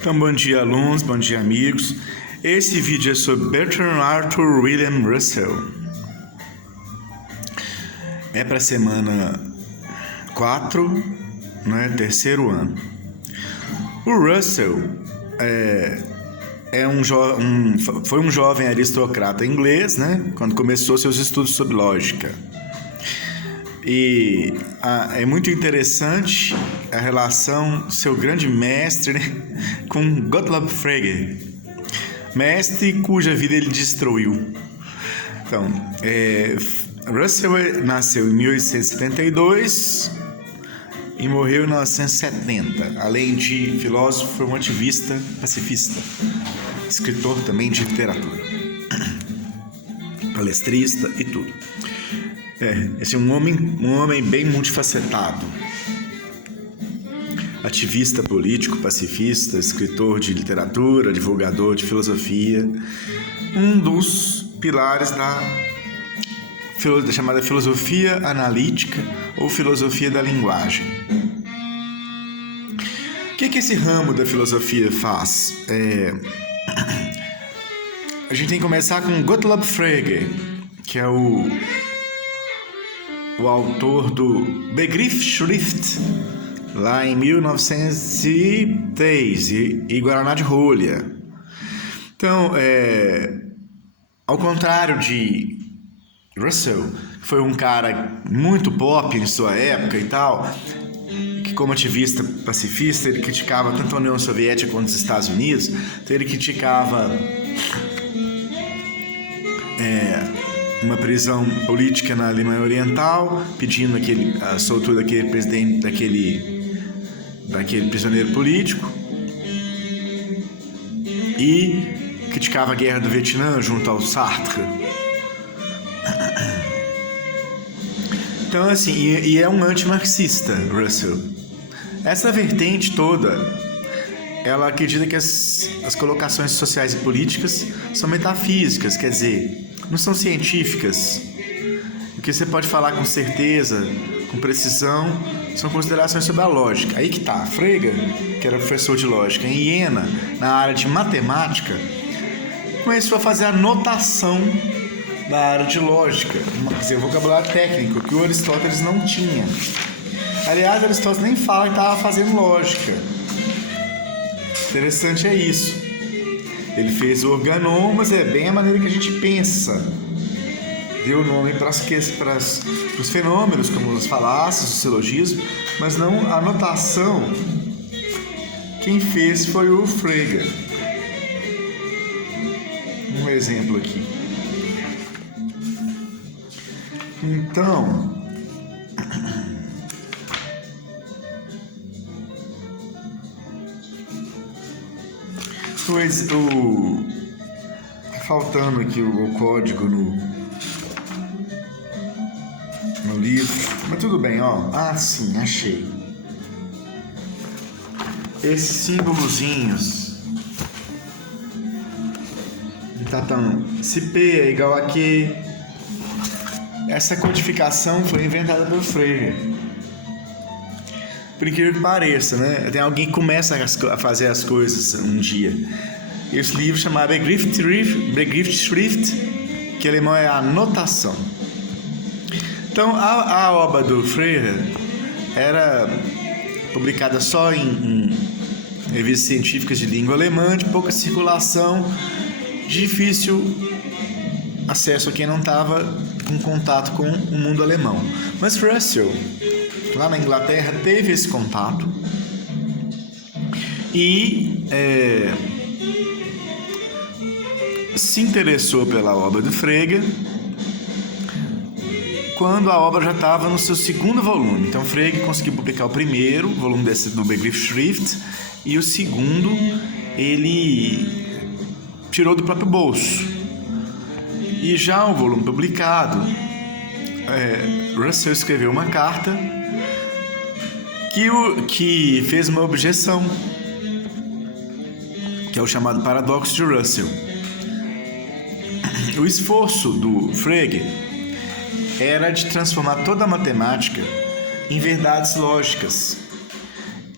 Então, bom dia, alunos, bom dia, amigos. Esse vídeo é sobre Bertrand Arthur William Russell. É para a semana 4, né, terceiro ano. O Russell foi um jovem aristocrata inglês, né, quando começou seus estudos sobre lógica. E é muito interessante a relação do seu grande mestre, né, com Gottlob Frege, mestre cuja vida ele destruiu. Então, Russell nasceu em 1872 e morreu em 1970. Além de filósofo, foi um ativista pacifista, escritor também de literatura, palestrista e tudo. Esse é um homem bem multifacetado, ativista político, pacifista, escritor de literatura, divulgador de filosofia, um dos pilares da chamada filosofia analítica ou filosofia da linguagem. O que esse ramo da filosofia faz? A gente tem que começar com Gottlob Frege, que é o autor do Begriffsschrift, lá em 1903, e Guaraná de Rolha. Então, ao contrário de Russell, que foi um cara muito pop em sua época e tal, que como ativista pacifista, ele criticava tanto a União Soviética quanto os Estados Unidos. Então ele criticava uma prisão política na Alemanha Oriental, pedindo a soltura daquele presidente, daquele prisioneiro político, e criticava a guerra do Vietnã junto ao Sartre. Então, assim, e é um antimarxista, Russell. Essa vertente toda, ela acredita que as colocações sociais e políticas são metafísicas, quer dizer, não são científicas. O que você pode falar com certeza, com precisão, são considerações sobre a lógica. Aí que tá, Frege, que era professor de lógica em Iena, na área de matemática, começou a fazer a notação da área de lógica, quer dizer, vocabulário técnico, que o Aristóteles não tinha. Aliás, Aristóteles nem fala que estava fazendo lógica. Interessante é isso. Ele fez o organomas, é bem a maneira que a gente pensa. Deu nome para os fenômenos, como as falácias, o silogismo, mas não a notação. Quem fez foi o Frege. Um exemplo aqui. Então, tá faltando aqui o código no livro, mas tudo bem, ó. Ah, sim, achei. Esses símbolozinhos, se P é igual a Q, essa codificação foi inventada pelo Frege. Por incrível que pareça, né? Tem alguém que começa a fazer as coisas um dia. Esse livro chamado Begriffsschrift, que em alemão é a notação. Então, a obra do Frege era publicada só em revistas científicas de língua alemã, de pouca circulação, difícil acesso a quem não estava em contato com o mundo alemão. Mas Russell, lá na Inglaterra, teve esse contato e se interessou pela obra do Frege quando a obra já estava no seu segundo volume. Então Frege conseguiu publicar o primeiro volume do Begriffsschrift, e o segundo ele tirou do próprio bolso. E já o volume publicado, Russell escreveu uma carta que fez uma objeção, que é o chamado paradoxo de Russell. O esforço do Frege era de transformar toda a matemática em verdades lógicas.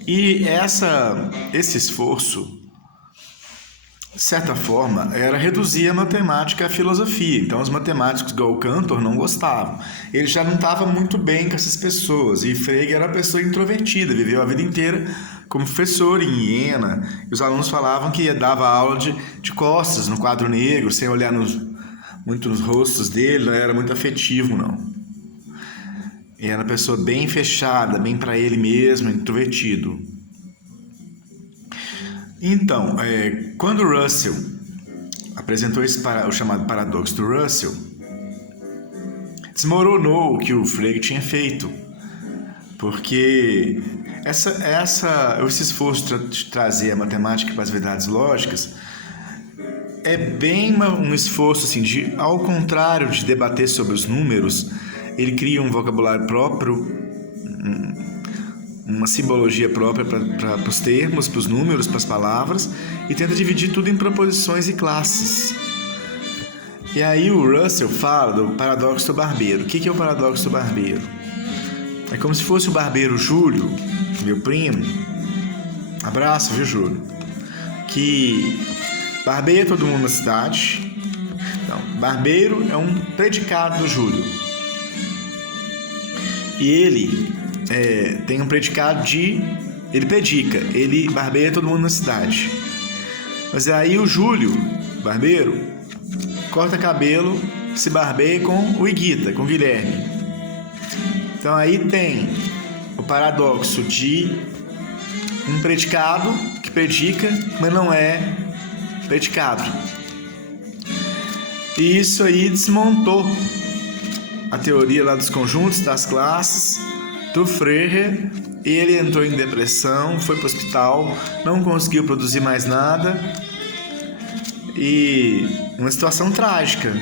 E esse esforço, de certa forma, era reduzir a matemática à filosofia. Então, os matemáticos, igual o Cantor, não gostavam. Ele já não estava muito bem com essas pessoas. E Frege era uma pessoa introvertida, viveu a vida inteira como professor em Iena. E os alunos falavam que dava aula de costas, no quadro negro, sem olhar muito nos rostos dele, não era muito afetivo, não. E era uma pessoa bem fechada, bem para ele mesmo, introvertido. Então, quando Russell apresentou o chamado paradoxo do Russell, desmoronou o que o Frege tinha feito, porque esse esforço de trazer a matemática para as verdades lógicas é bem um esforço assim, ao contrário de debater sobre os números, ele cria um vocabulário próprio, uma simbologia própria para os termos, para os números, para as palavras, e tenta dividir tudo em proposições e classes. E aí o Russell fala do paradoxo do barbeiro. O que é o paradoxo do barbeiro? É como se fosse o barbeiro Júlio, meu primo. Abraço, viu, Júlio? Que barbeia todo mundo na cidade. Não, barbeiro é um predicado do Júlio. E ele tem um predicado de... Ele predica, ele barbeia todo mundo na cidade. Mas aí o Júlio, barbeiro, corta cabelo, se barbeia com o Iguita, com o Guilherme. Então aí tem o paradoxo de um predicado que predica, mas não é predicado. E isso aí desmontou a teoria lá dos conjuntos, das classes, do Frege. Ele entrou em depressão, foi para o hospital, não conseguiu produzir mais nada. E uma situação trágica.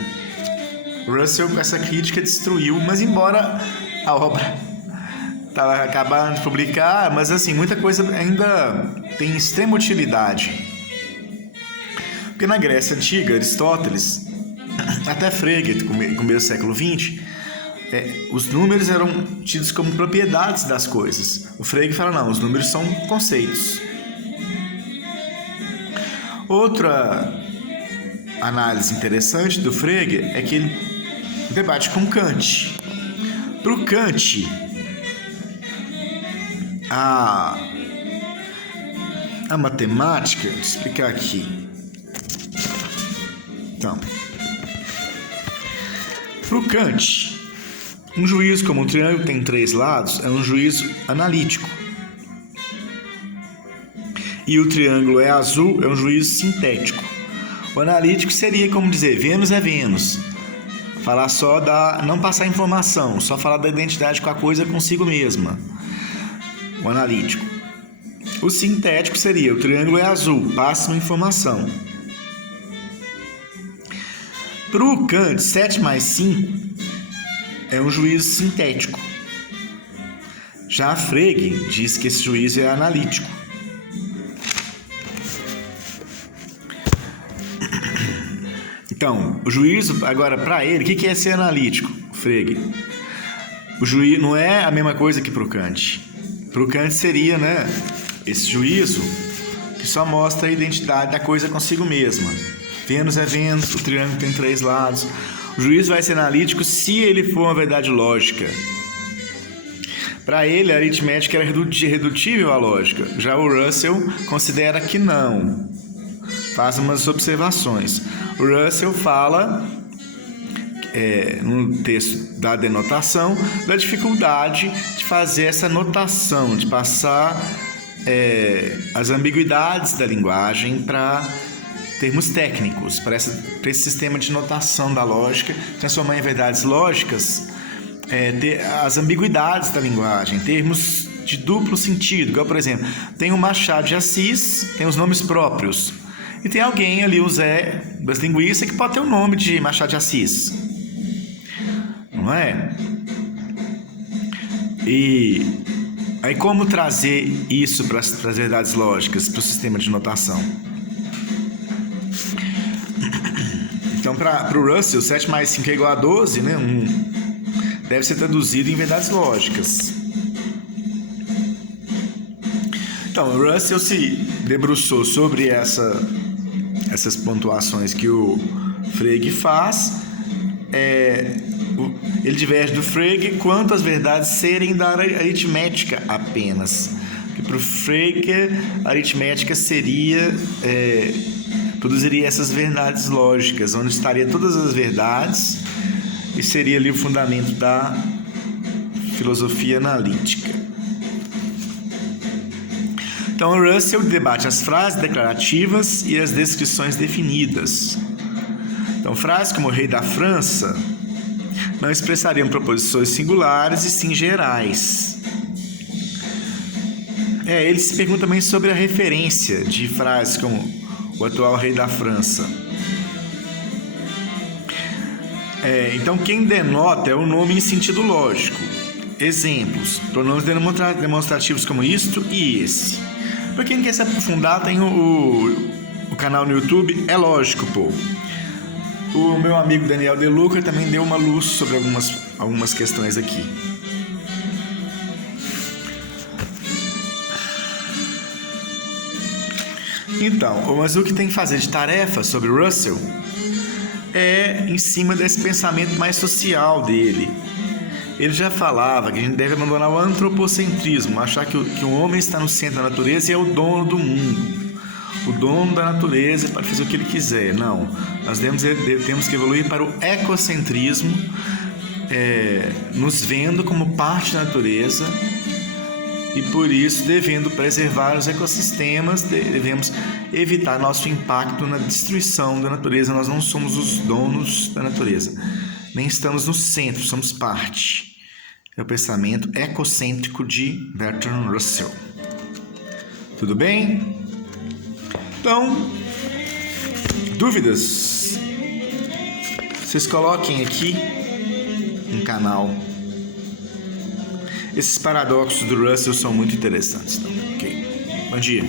Russell, com essa crítica, destruiu, mas embora a obra estava acabando de publicar, mas assim, muita coisa ainda tem extrema utilidade. Porque na Grécia Antiga, Aristóteles, até Frege, começo do século XX, os números eram tidos como propriedades das coisas. O Frege fala, não, os números são conceitos. Outra análise interessante do Frege é que ele debate com Kant. Para o Kant, a matemática, vou explicar aqui. Então, para o Kant, um juízo como um triângulo tem 3 lados é um juízo analítico. E o triângulo é azul é um juízo sintético. O analítico seria como dizer, Vênus é Vênus. Falar só não passar informação, só falar da identidade com a coisa consigo mesma. O analítico. O sintético seria, o triângulo é azul, passa uma informação. Para o Kant, 7 mais 5 é um juízo sintético. Já Frege diz que esse juízo é analítico. Então, o juízo, agora, para ele, o que é ser analítico, Frege? O juízo não é a mesma coisa que para o Kant. Para o Kant seria, esse juízo que só mostra a identidade da coisa consigo mesma. Vênus é Vênus, o triângulo tem 3 lados. O juízo vai ser analítico se ele for uma verdade lógica. Para ele, a aritmética era redutível à lógica. Já o Russell considera que não. Faz umas observações. O Russell fala, no texto da denotação, da dificuldade de fazer essa notação, de passar as ambiguidades da linguagem para termos técnicos, para esse sistema de notação da lógica, transformar em verdades lógicas ter as ambiguidades da linguagem, termos de duplo sentido, igual, por exemplo, tem o Machado de Assis, tem os nomes próprios, e tem alguém ali, o Zé das linguistas, que pode ter o nome de Machado de Assis, não é? E aí como trazer isso para as verdades lógicas, para o sistema de notação? Então, para o Russell, 7 mais 5 é igual a 12, deve ser traduzido em verdades lógicas. Então, Russell se debruçou sobre essas pontuações que o Frege faz. Ele diverge do Frege quanto às verdades serem da aritmética apenas. Porque para o Frege, a aritmética produziria essas verdades lógicas, onde estaria todas as verdades e seria ali o fundamento da filosofia analítica. Então, o Russell debate as frases declarativas e as descrições definidas. Então, frases como o rei da França não expressariam proposições singulares e sim gerais. Ele se pergunta também sobre a referência de frases como o atual rei da França. Então, quem denota é o nome em sentido lógico. Exemplos: pronomes demonstrativos como isto e esse. Para quem quer se aprofundar, tem o canal no YouTube É Lógico, pô. O meu amigo Daniel De Luca também deu uma luz sobre algumas questões aqui. Então, mas o que tem que fazer de tarefa sobre o Russell é em cima desse pensamento mais social dele. Ele já falava que a gente deve abandonar o antropocentrismo, achar que o homem está no centro da natureza e é o dono do mundo. O dono da natureza para fazer o que ele quiser. Não, nós temos que evoluir para o ecocentrismo, nos vendo como parte da natureza e por isso, devendo preservar os ecossistemas, devemos evitar nosso impacto na destruição da natureza. Nós não somos os donos da natureza, nem estamos no centro, somos parte. É o pensamento ecocêntrico de Bertrand Russell. Tudo bem? Então, dúvidas? Vocês coloquem aqui no canal. Esses paradoxos do Russell são muito interessantes. Então, ok. Bom dia.